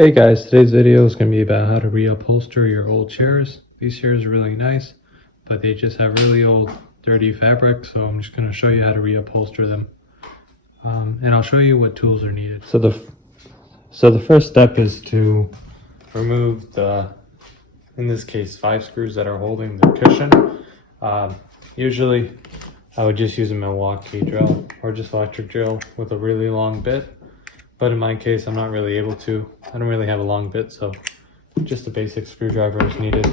Hey guys, today's video is going to be about how to reupholster your old chairs. These chairs are really nice, but they just have really old, dirty fabric, so I'm just going to show you how to reupholster them. And I'll show you what tools are needed. So the first step is to remove the, in this case, 5 screws that are holding the cushion. Usually I would just use a Milwaukee drill or just electric drill with a really long bit. But in my case, I'm not really able to. I don't really have a long bit, so just a basic screwdriver is needed.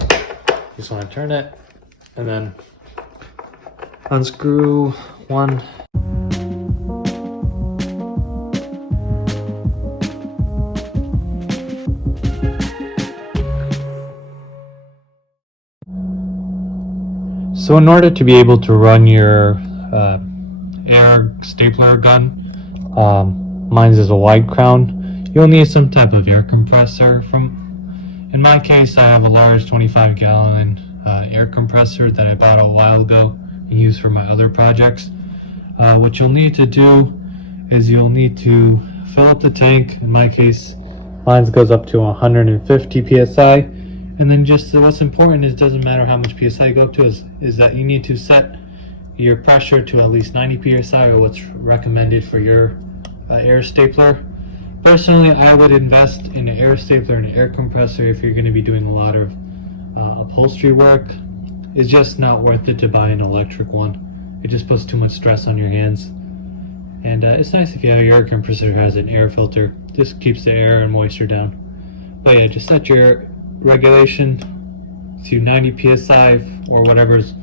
Just want to turn it and then unscrew one. So in order to be able to run your air stapler gun, mine's is a wide crown, you'll need some type of air compressor. In my case, I have a large 25-gallon air compressor that I bought a while ago and used for my other projects. What you'll need to do is you'll need to fill up the tank. In my case, mine goes up to 150 psi. And then just what's important is it doesn't matter how much psi you go up to, is that you need to set your pressure to at least 90 psi, or what's recommended for your air stapler. Personally, I would invest in an air stapler and an air compressor if you're going to be doing a lot of upholstery work. It's just not worth it to buy an electric one. It just puts too much stress on your hands. And it's nice if you have your air compressor has an air filter. Just keeps the air and moisture down. But yeah, just set your regulation to 90 psi or whatever's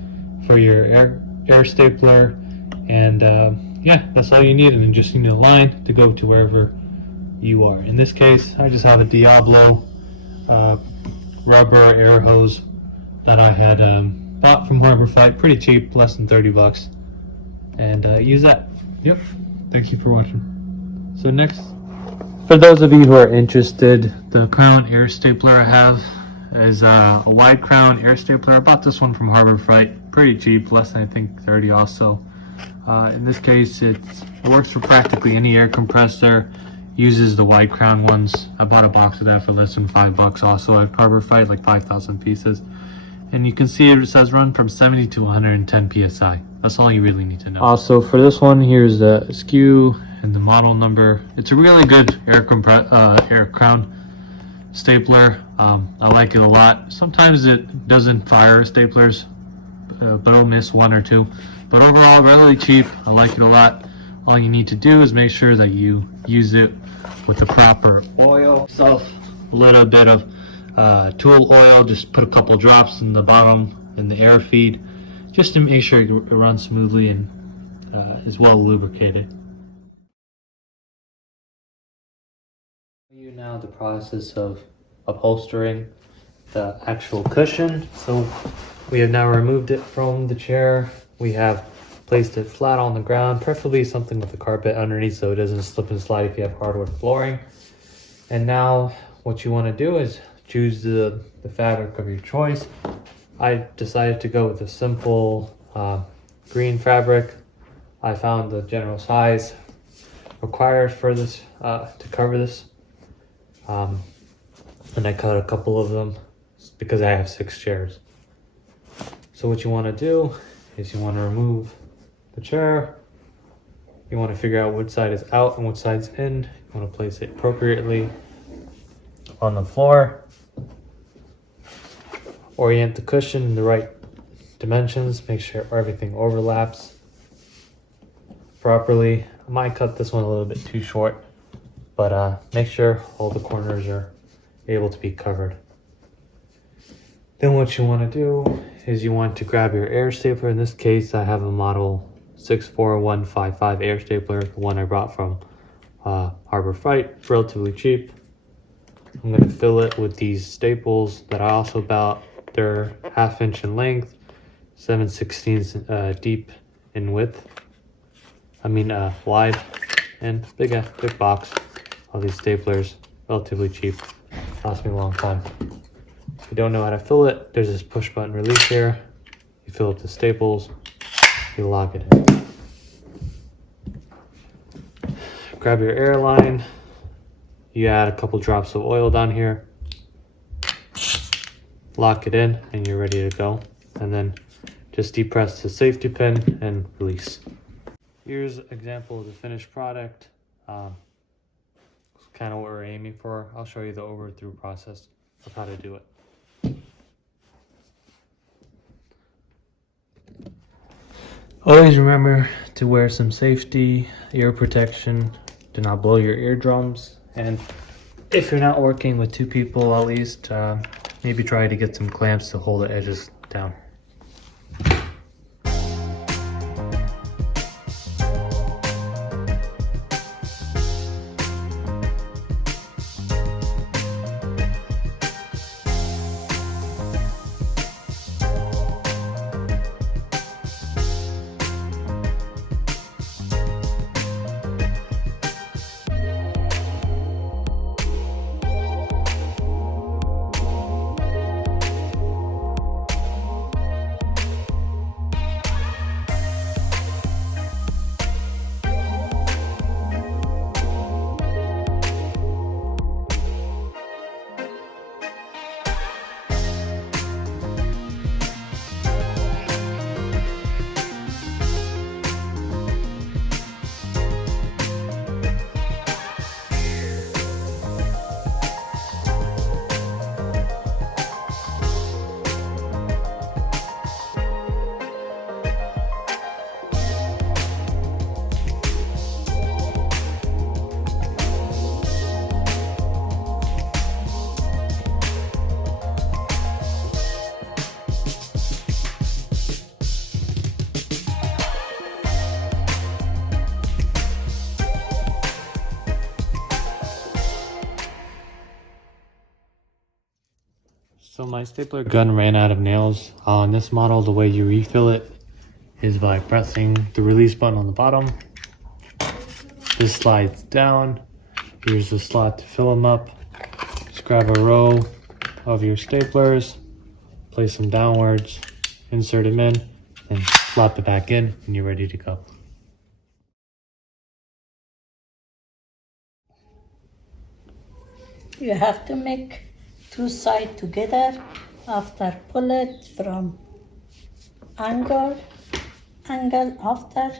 for your air stapler, and yeah, that's all you need. And then just need a line to go to wherever you are. In this case, I just have a Diablo rubber air hose that I had bought from Harbor Freight, pretty cheap, less than 30 bucks, and use that. Yep, thank you for watching. So next, for those of you who are interested, the crown air stapler I have is a wide crown air stapler. I bought this one from Harbor Freight, pretty cheap, less than I think 30 also. In this case, it works for practically any air compressor, uses the wide crown ones. I bought a box of that for less than 5 bucks also at Harbor Freight, like 5,000 pieces. And you can see it says run from 70 to 110 psi. That's all you really need to know. Also, for this one, here's the SKU and the model number. It's a really good air crown stapler. I like it a lot. Sometimes it doesn't fire staplers, but it'll miss one or two. But overall, really cheap. I like it a lot. All you need to do is make sure that you use it with the proper oil. So a little bit of tool oil, just put a couple drops in the bottom in the air feed, just to make sure it runs smoothly and is well lubricated. Now the process of upholstering the actual cushion. So we have now removed it from the chair. We have placed it flat on the ground, preferably something with a carpet underneath so it doesn't slip and slide if you have hardwood flooring. And now what you want to do is choose the fabric of your choice. I decided to go with a simple green fabric. I found the general size required for this to cover this. And I cut a couple of them because I have 6 chairs. So what you want to do is you want to remove the chair. You want to figure out which side is out and which side's in. You want to place it appropriately on the floor. Orient the cushion in the right dimensions. Make sure everything overlaps properly. I might cut this one a little bit too short, but make sure all the corners are able to be covered. Then what you want to do is you want to grab your air stapler. In this case, I have a model 64155 air stapler, the one I brought from Harbor Freight, relatively cheap. I'm going to fill it with these staples that I also bought. They're 1/2 inch in length, 7/16 deep in width. Wide, and big box of these staplers, relatively cheap. Lasts me a long time. If you don't know how to fill it, there's this push button release here. You fill up the staples, you lock it in. Grab your air line, You add a couple drops of oil down here, lock it in, and you're ready to go. And then just depress the safety pin and release. Here's an example of the finished product. Kind of what we're aiming for. I'll show you the overthrough process of how to do it. Always remember to wear some safety, ear protection, do not blow your eardrums, and if you're not working with two people at least, maybe try to get some clamps to hold the edges down. So my stapler gun ran out of nails. On this model, the way you refill it is by pressing the release button on the bottom. This slides down. Here's the slot to fill them up. Just grab a row of your staplers, place them downwards, insert them in, and slot it back in, and you're ready to go. You have to make two sides together. After pull it from angle after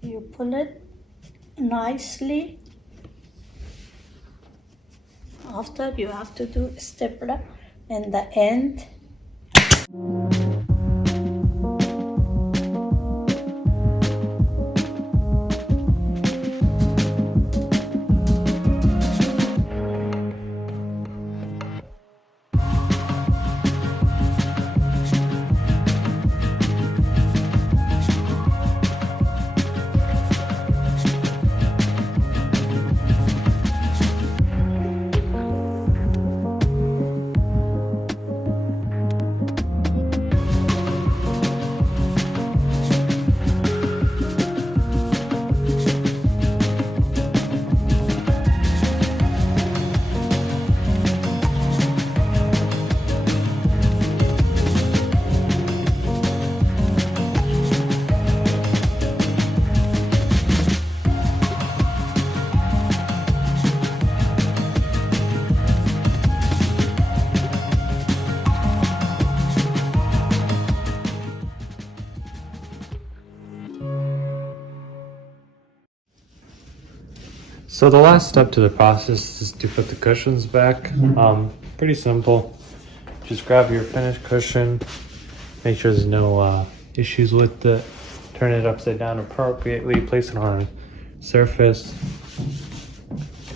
you pull it nicely. After you have to do stapler in the end. So the last step to the process is to put the cushions back. Pretty simple. Just grab your finished cushion, make sure there's no issues with it, turn it upside down appropriately, place it on a surface,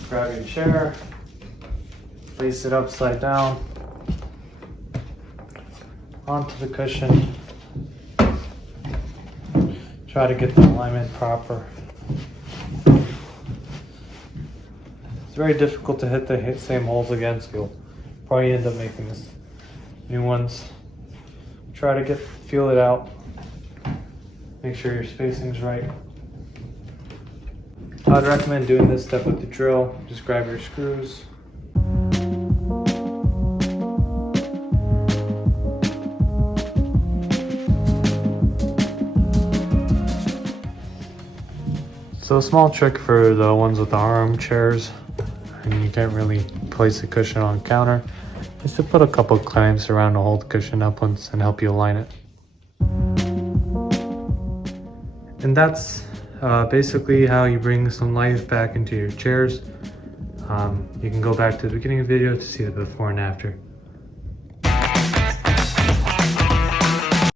grab your chair, place it upside down onto the cushion, try to get the alignment proper. It's very difficult to hit the same holes again, so you'll probably end up making new ones. Try to feel it out. Make sure your spacing's right. I'd recommend doing this step with the drill. Just grab your screws. So a small trick for the ones with the armchairs and you can't really place the cushion on the counter, is to put a couple clamps around to hold the cushion up once and help you align it. And that's basically how you bring some life back into your chairs. You can go back to the beginning of the video to see the before and after.